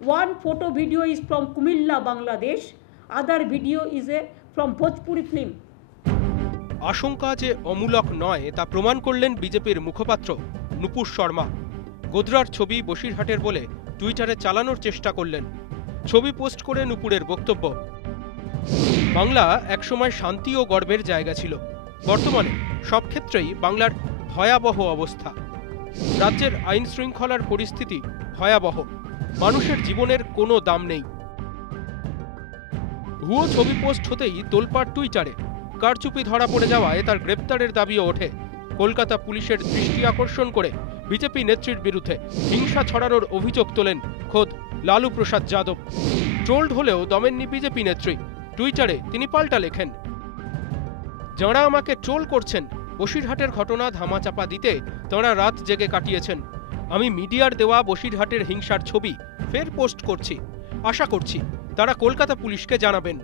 One photo video is from Kumilla, Bangladesh. Other video is from Bhojpuri film. আশঙ্কা যে অমূলক নয় তা প্রমাণ করলেন বিজেপির মুখপাত্র নুপুর শর্মা। গোধরার ছবি বসিরহাটের বলে টুইটারে চালানোর চেষ্টা করলেন। ছবি পোস্ট করে নুপুরের বক্তব্য, বাংলা একসময় শান্তি ও গর্বের জায়গা ছিল, বর্তমানে সব ক্ষেত্রেই বাংলার ভয়াবহ অবস্থা। রাজ্যের আইন শৃঙ্খলার পরিস্থিতি ভয়াবহ, মানুষের জীবনের কোনো দাম নেই। ভুয়ো ছবি পোস্ট হতেই তোলপাড় টুইটারে। কারচুপি ধরা পড়ে যাওয়ায় তার গ্রেপ্তারের দাবিও ওঠে। কলকাতা পুলিশের দৃষ্টি আকর্ষণ করে বিজেপি নেত্রীর বিরুদ্ধে হিংসা ছড়ানোর অভিযোগ তোলেন খোদ লালু প্রসাদ যাদব। ট্রোলড হলেও দমেননি বিজেপি নেত্রী। টুইটারে তিনি পাল্টা লেখেন, যাঁরা আমাকে ট্রোল করছেন, বসিরহাটের ঘটনা ধামাচাপা দিতে তাঁরা রাত জেগে কাটিয়েছেন। আমি মিডিয়ার দেওয়া বসিরহাটের হিংসার ছবি ফের পোস্ট করছি, আশা করছি তারা কলকাতা পুলিশকে জানাবেন।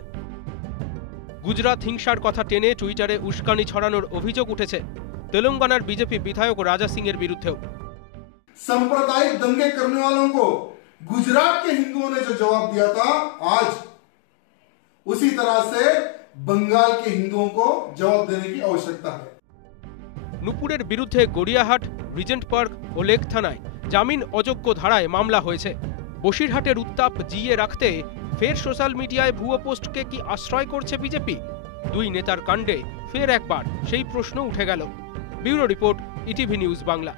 গুজরাট হিংসার কথা টেনে টুইটারে উস্কানি ছড়ানোর অভিযোগ উঠেছে তেলেঙ্গানার বিজেপি বিধায়ক রাজা সিং এর বিরুদ্ধেও। सांप्रदायिक दंगे करने वालों को गुजरात के हिंदुओं ने जो जवाब दिया था, आज उसी तरह से बंगाल के हिंदुओं को जवाब देने की आवश्यकता है। নুপুরের বিরুদ্ধে গড়িয়াহাট, রিজেন্ট পার্ক ও লেক থানায় জামিন অযোগ্য ধারায় মামলা হয়েছে। বসিরহাটের উত্তাপ জিয়ে রাখতে ফের সোশ্যাল মিডিয়ায় ভুয়ো পোস্টকে কি আশ্রয় করছে বিজেপি? দুই নেতার কাণ্ডে ফের একবার সেই প্রশ্ন উঠে গেল। Bureau report, ETV news Bangla.